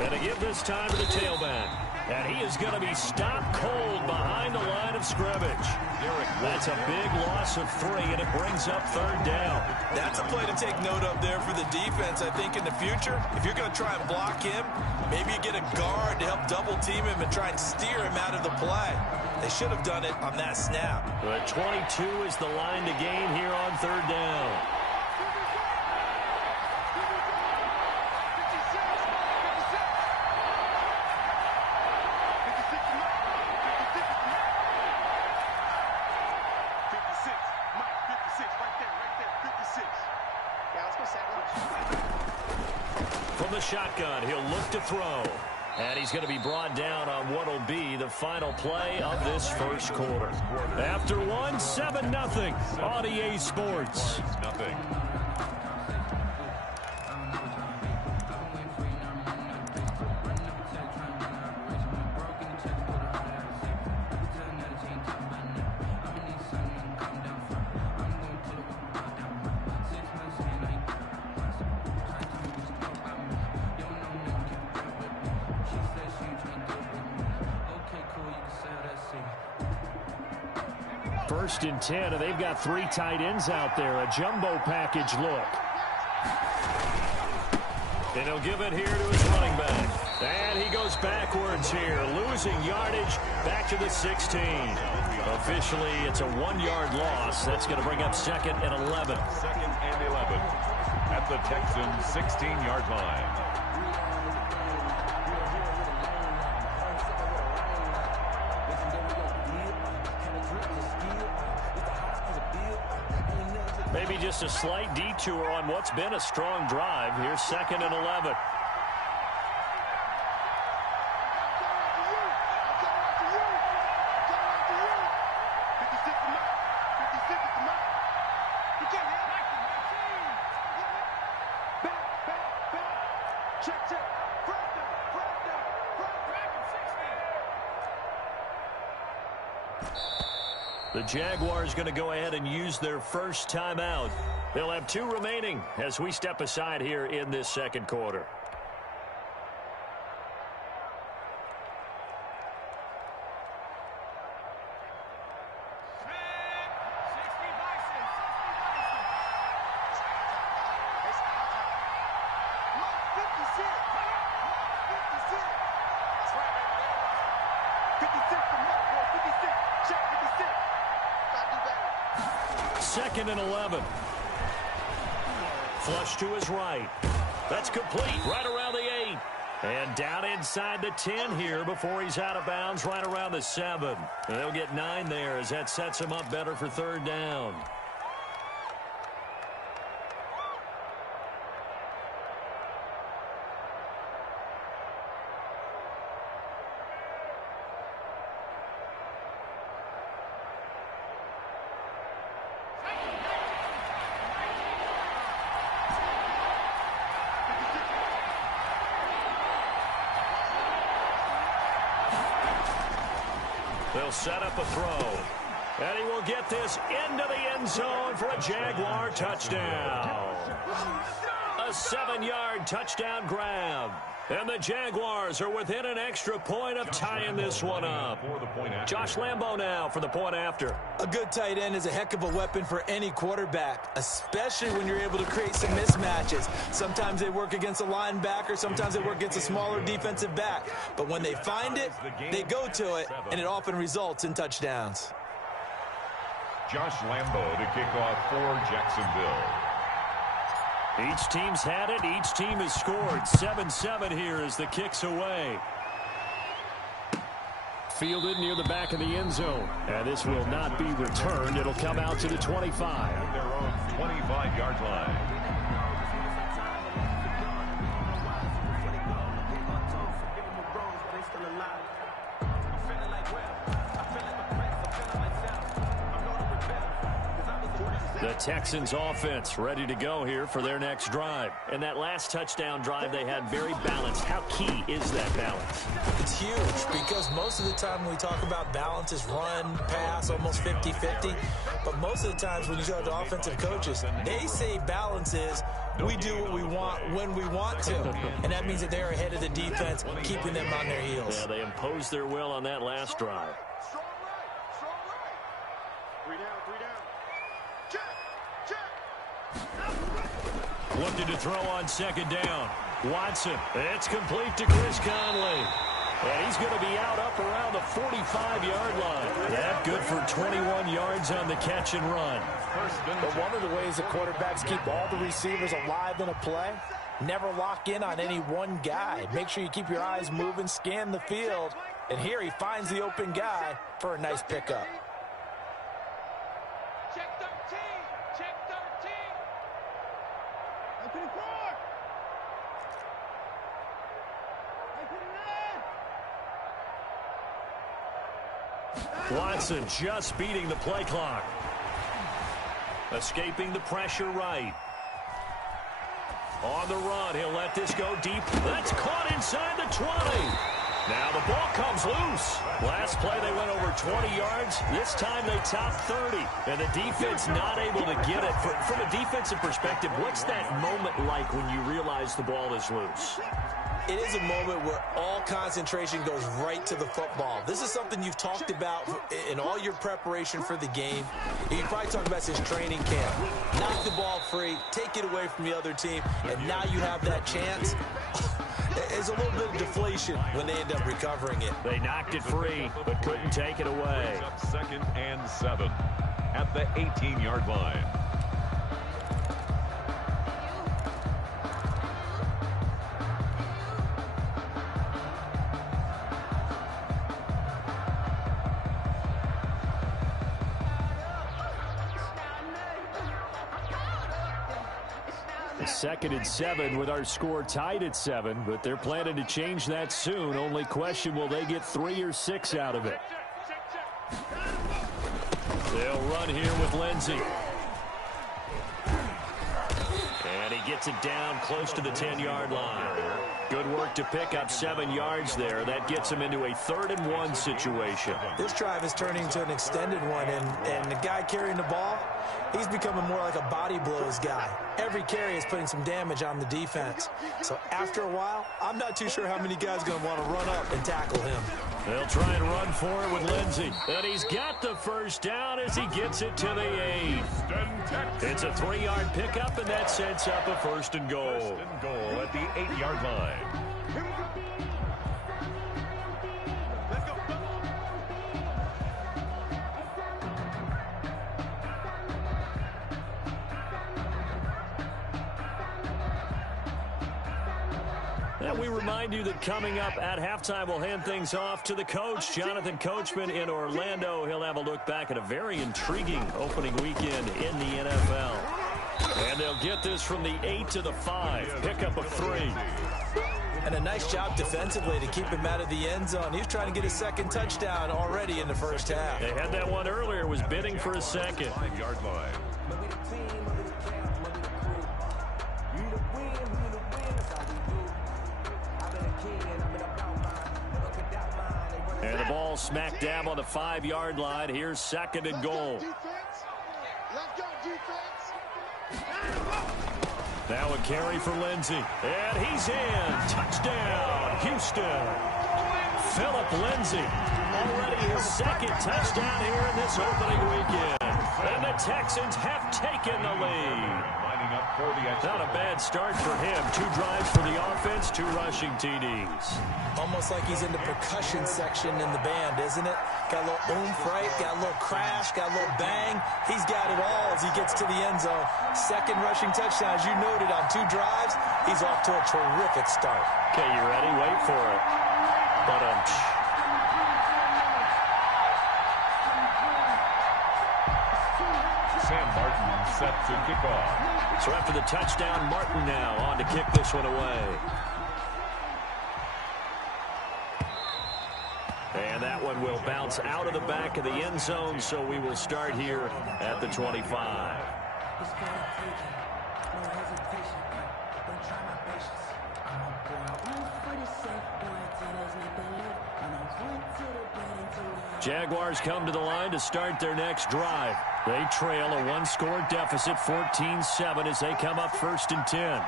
And to give this time to the tailback. And he is going to be stopped cold behind the line of scrimmage. That's a big loss of 3, and it brings up 3rd down. That's a play to take note of there for the defense, I think, in the future. If you're going to try and block him, maybe you get a guard to help double-team him and try and steer him out of the play. They should have done it on that snap. But 22 is the line to gain here on 3rd down. From the shotgun, he'll look to throw. And he's going to be brought down on what will be the final play of this first quarter. After one, 7-0 on EA Sports. Nothing. First and 10, and they've got 3 tight ends out there. A jumbo package look. And he'll give it here to his running back. And he goes backwards here, losing yardage back to the 16. Officially, it's a 1-yard loss. That's going to bring up 2nd and 11. 2nd and 11 at the Texans' 16-yard line. Maybe just a slight detour on what's been a strong drive. Here's 2nd and 11. The Jaguars going to go ahead and use their first timeout. They'll have 2 remaining as we step aside here in this second quarter. Second and 11. Flush to his right. That's complete right around the 8. And down inside the 10 here before he's out of bounds right around the 7. And they'll get 9 there as that sets him up better for 3rd down. They'll set up a throw. And he will get this into the end zone for a Jaguar touchdown. A 7-yard touchdown grab. And the Jaguars are within an extra point of tying this one up. Josh Lambo now for the point after. A good tight end is a heck of a weapon for any quarterback, especially when you're able to create some mismatches. Sometimes they work against a linebacker, sometimes they work against a smaller defensive back. But when they find it, they go to it, and it often results in touchdowns. Josh Lambo to kick off for Jacksonville. Each team's had it. Each team has scored. 7-7 here as the kick's away. Fielded near the back of the end zone. And this will not be returned. It'll come out to the 25. At their own 25-yard line. The Texans offense ready to go here for their next drive. And that last touchdown drive they had very balanced. How key is that balance? It's huge because most of the time when we talk about balance is run, pass, almost 50-50. But most of the times when you talk to offensive coaches, they say balance is we do what we want when we want to. And that means that they're ahead of the defense, keeping them on their heels. Yeah, they imposed their will on that last drive. Looking to throw on second down. Watson. It's complete to Chris Conley. And he's going to be out up around the 45-yard line. That good for 21 yards on the catch and run. But one of the ways the quarterbacks keep all the receivers alive in a play, never lock in on any one guy. Make sure you keep your eyes moving, scan the field. And here he finds the open guy for a nice pickup. Check 13. Check 13. Open 4. Watson just beating the play clock. Escaping the pressure right. On the run, he'll let this go deep. That's caught inside the 20. Now the ball comes loose. Last play they went over 20 yards. This time they topped 30. And the defense not able to get it. From a defensive perspective, what's that moment like when you realize the ball is loose? It is a moment where all concentration goes right to the football. This is something you've talked about in all your preparation for the game. You probably talked about since training camp. Knock the ball free, take it away from the other team, and now you have that chance. There's a little bit of deflation when they end up recovering it. They knocked it free, but couldn't take it away. 2nd and 7 at the 18-yard line. Second and 7 with our score tied at 7, but they're planning to change that soon. Only question, will they get 3 or 6 out of it? They'll run here with Lindsey. And he gets it down close to the 10-yard line. Good work to pick up 7 yards there. That gets him into a 3rd and 1 situation. This drive is turning into an extended one, and the guy carrying the ball, he's becoming more like a body blows guy. Every carry is putting some damage on the defense. So after a while, I'm not too sure how many guys are going to want to run up and tackle him. They'll try and run for it with Lindsey. And he's got the first down as he gets it to the 8. It's a 3-yard pickup, and that sets up a 1st and goal. 1st and goal at the 8-yard line. And we remind you that coming up at halftime, we'll hand things off to the coach, Jonathan Coachman in Orlando. He'll have a look back at a very intriguing opening weekend in the NFL. And they'll get this from the 8 to the 5. Pickup of 3. And a nice job defensively to keep him out of the end zone. He was trying to get his 2nd touchdown already in the first half. They had that one earlier, was bidding for a 2nd. 5-yard line. And the ball smack dab on the 5-yard line. Here's 2nd and goal. Now a carry for Lindsey. And he's in. Touchdown, Houston. Philip Lindsey. Already his 2nd touchdown here in this opening weekend. And the Texans have taken the lead. Not a bad start for him. 2 drives for the offense, 2 rushing TDs. Almost like he's in the percussion section in the band, isn't it? Got a little oomph, right? Got a little crash, got a little bang. He's got it all as he gets to the end zone. 2nd rushing touchdown, as you noted, on 2 drives. He's off to a terrific start. Okay, you ready? Wait for it. Sam Martin set to kick off. So after the touchdown, Martin now on to kick this one away. And that one will bounce out of the back of the end zone, so we will start here at the 25. It's for the taking. No hesitation. Don't try my patience. I'm a boy. One for the safe boy. Till there's nothing left. And I run to the bed until we Jaguars come to the line to start their next drive. They trail a one-score deficit, 14-7, as they come up 1st and 10.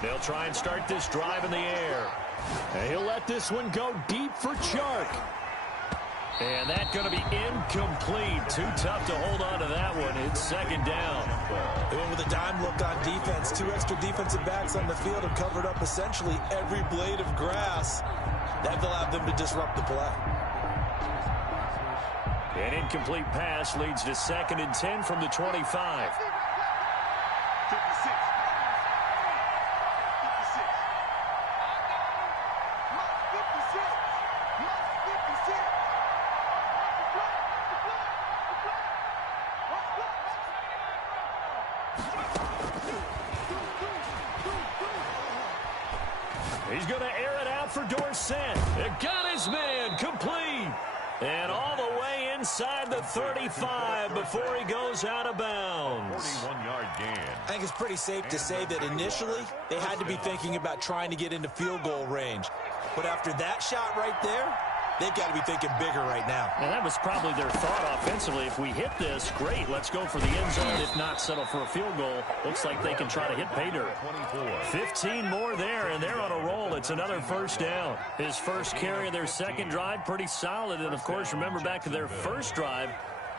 They'll try and start this drive in the air. And he'll let this one go deep for Chark. And that's going to be incomplete. Too tough to hold on to that one. It's 2nd down. They went with a dime look on defense. 2 extra defensive backs on the field have covered up essentially every blade of grass. That allowed them to disrupt the play. An incomplete pass leads to 2nd and 10 from the 25. He's going to air it out for Dorsett. It got his man complete. And all the way inside the 35 before he goes out of bounds. 41-yard gain. I think it's pretty safe to say that initially they had to be thinking about trying to get into field goal range. But after that shot right there, they've got to be thinking bigger right now. And that was probably their thought offensively. If we hit this, great, let's go for the end zone. If not, settle for a field goal. Looks like they can try to hit pay dirt. 15 more there, and they're on a roll. It's another 1st down. His first carry of their 2nd drive, pretty solid. And, of course, remember back to their 1st drive,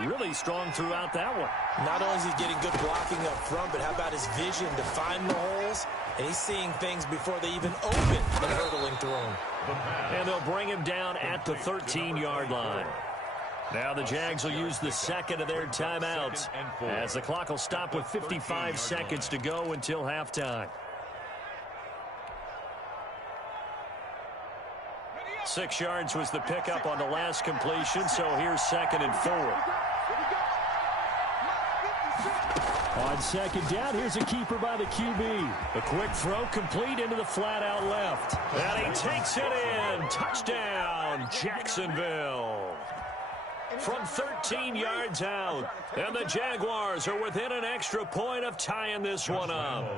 really strong throughout that one. Not only is he getting good blocking up front, but how about his vision to find the holes? And he's seeing things before they even open and hurtling through them. And they'll bring him down at the 13-yard line. Now the Jags will use the 2nd of their timeouts as the clock will stop with 55 seconds to go until halftime. 6 yards was the pickup on the last completion, so here's 2nd and 4. On 2nd down, here's a keeper by the QB. A quick throw complete into the flat-out left. And he takes it in. Touchdown, Jacksonville. From 13 yards out. And the Jaguars are within an extra point of tying this one up.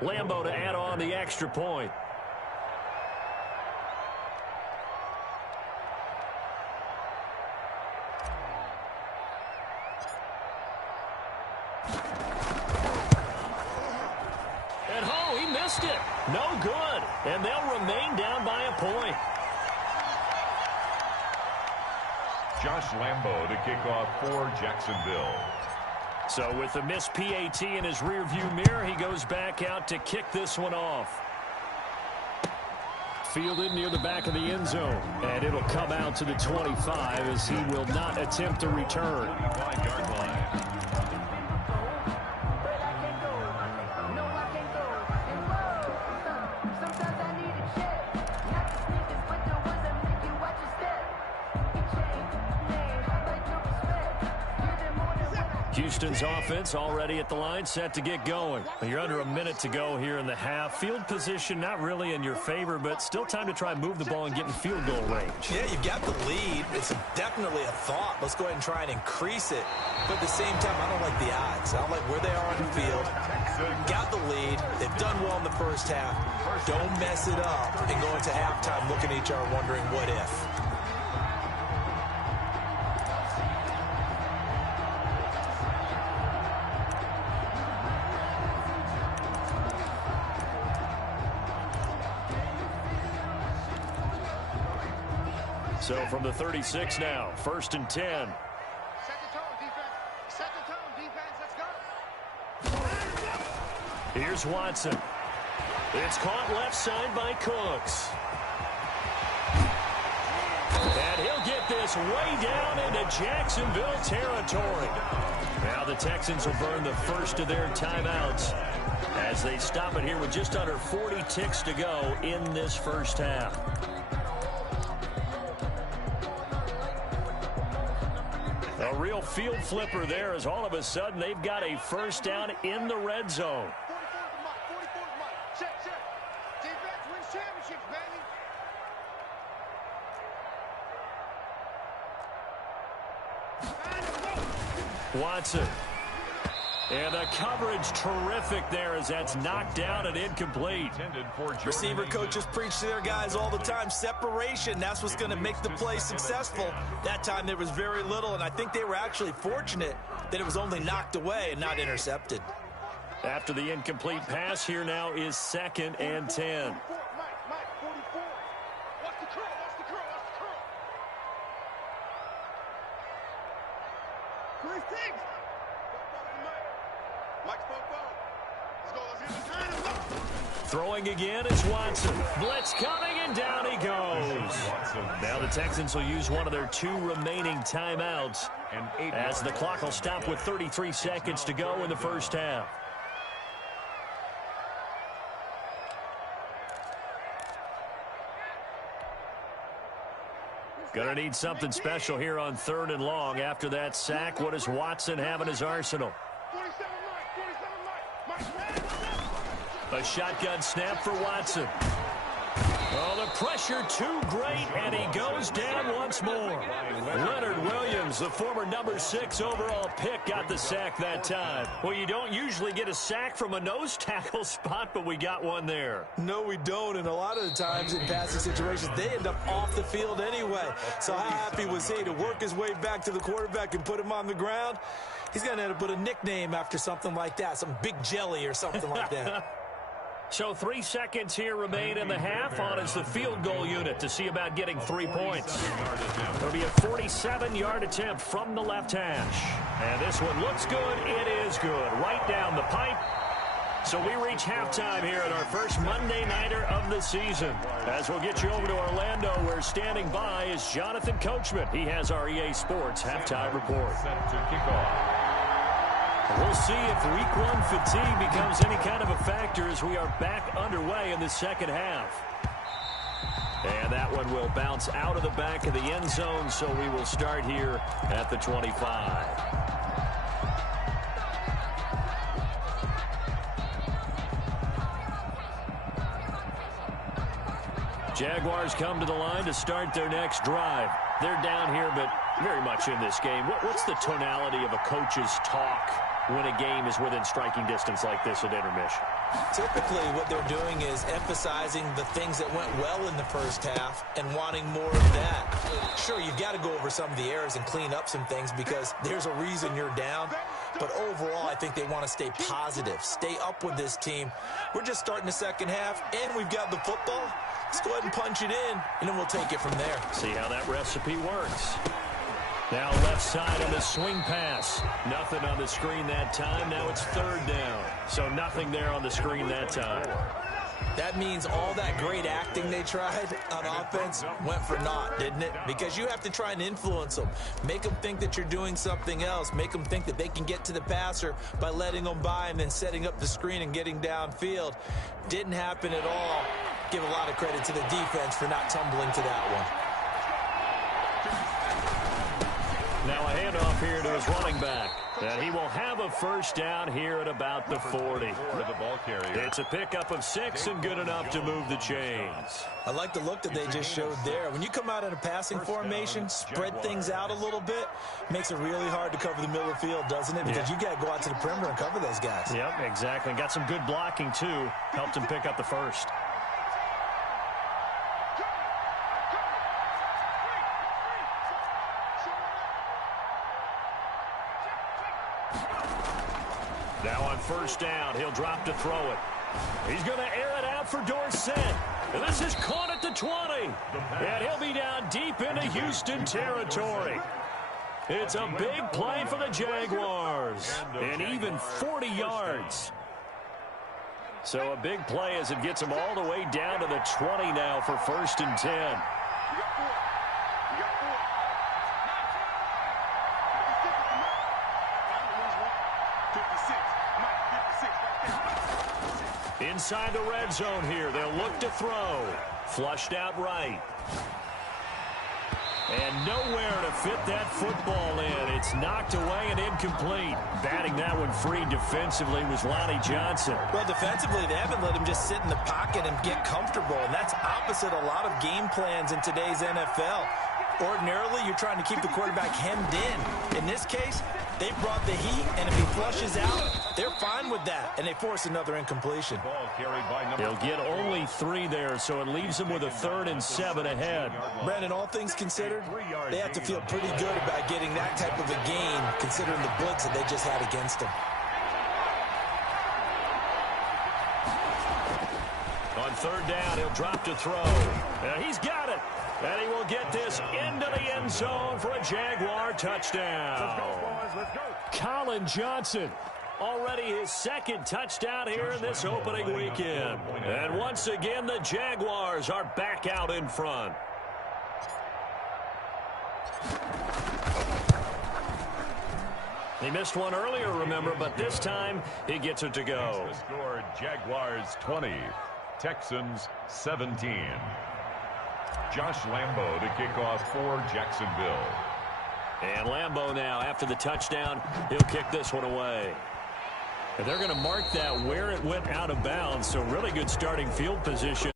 Lambo to add on the extra point. It. No good. And they'll remain down by a point. Josh Lambo to kick off for Jacksonville. So with the missed PAT in his rearview mirror, he goes back out to kick this one off. Fielded near the back of the end zone. And it'll come out to the 25 as he will not attempt to return. 25-yard line. Houston's offense already at the line, set to get going. You're under a minute to go here in the half. Field position not really in your favor, but still time to try and move the ball and get in field goal range. Yeah, you've got the lead. It's definitely a thought. Let's go ahead and try and increase it. But at the same time, I don't like the odds. I don't like where they are on the field. Got the lead. They've done well in the first half. Don't mess it up and go into halftime looking at each other wondering what if. So from the 36 now, 1st and 10. Set the tone, defense. Set the tone, defense. Let's go. Here's Watson. It's caught left side by Cooks. And he'll get this way down into Jacksonville territory. Now the Texans will burn the first of their timeouts as they stop it here with just under 40 ticks to go in this first half. A real field flipper there as all of a sudden they've got a first down in the red zone. 44 to Mike. Check. Watson. And the coverage terrific there as that's knocked down and incomplete. Receiver coaches preach to their guys all the time. Separation, that's what's going to make the play successful. That time there was very little, and I think they were actually fortunate that it was only knocked away and not intercepted. After the incomplete pass, here now is 2nd and 10. Throwing again is Watson. Blitz coming, and down he goes. Now the Texans will use one of their 2 remaining timeouts as the clock will stop with 33 seconds to go in the first half. Gonna need something special here on 3rd and long. After that sack, what does Watson have in his arsenal? A shotgun snap for Watson. Oh, the pressure too great, and he goes down once more. Leonard Williams, the former number 6 overall pick, got the sack that time. Well, you don't usually get a sack from a nose tackle spot, but we got one there. No, we don't, and a lot of the times in passing situations, they end up off the field anyway. So how happy was he to work his way back to the quarterback and put him on the ground? He's going to end up with a nickname after something like that, some Big Jelly or something like that. So 3 seconds here remain in the half. On is the field goal unit to see about getting 3 points. There'll be a 47-yard attempt from the left hash. And this one looks good. It is good. Right down the pipe. So we reach halftime here at our first Monday Nighter of the season. As we'll get you over to Orlando, where standing by is Jonathan Coachman. He has our EA Sports halftime report. Set to kick off. We'll see if week 1 fatigue becomes any kind of a factor as we are back underway in the second half. And that one will bounce out of the back of the end zone, so we will start here at the 25. Jaguars come to the line to start their next drive. They're down here, but very much in this game. What's the tonality of a coach's talk when a game is within striking distance like this at intermission? Typically, what they're doing is emphasizing the things that went well in the first half and wanting more of that. Sure, you've got to go over some of the errors and clean up some things because there's a reason you're down. But overall, I think they want to stay positive, stay up with this team. We're just starting the second half, and we've got the football. Let's go ahead and punch it in, and then we'll take it from there. See how that recipe works. Now left side on the swing pass. Nothing on the screen that time. Now it's 3rd down. So nothing there on the screen that time. That means all that great acting they tried on offense went for naught, didn't it? Because you have to try and influence them. Make them think that you're doing something else. Make them think that they can get to the passer by letting them by and then setting up the screen and getting downfield. Didn't happen at all. Give a lot of credit to the defense for not tumbling to that one. Now a handoff here to his running back. And he will have a first down here at about the 40. The ball carrier. It's a pickup of 6 and good enough to move the chains. I like the look that they just showed there. When you come out in a passing formation, spread things out a little bit, makes it really hard to cover the middle of the field, doesn't it? Because you got to go out to the perimeter and cover those guys. Yep, exactly. Got some good blocking, too. Helped him pick up the first. Now on first down, he'll drop to throw it. He's going to air it out for Dorsett. And this is caught at the 20. And he'll be down deep into Houston territory. It's a big play for the Jaguars. And even 40 yards. So a big play as it gets them all the way down to the 20 now for 1st and 10. Inside the red zone here. They'll look to throw. Flushed out right. And nowhere to fit that football in. It's knocked away and incomplete. Batting that one free defensively was Lonnie Johnson. Well, defensively, they haven't let him just sit in the pocket and get comfortable. And that's opposite a lot of game plans in today's NFL. Ordinarily, you're trying to keep the quarterback hemmed in. In this case, they brought the heat, and if he flushes out, they're fine with that, and they force another incompletion. Ball carried by He'll get only 3 there, so it leaves him with a 3rd and 7 ahead. Brandon, all things considered, they have to feel pretty good about getting that type of a gain, considering the blitz that they just had against them. On 3rd down, he'll drop to throw. And he's got it. And he will get this into the end zone for a Jaguar touchdown. Let's go, boys. Let's go. Colin Johnson, already his 2nd touchdown here in this opening weekend. And once again, the Jaguars are back out in front. He missed one earlier, remember, but this time he gets it to go. The score, Jaguars 20, Texans 17. Josh Lambo to kick off for Jacksonville. And Lambo now, after the touchdown, he'll kick this one away. And they're going to mark that where it went out of bounds, so really good starting field position.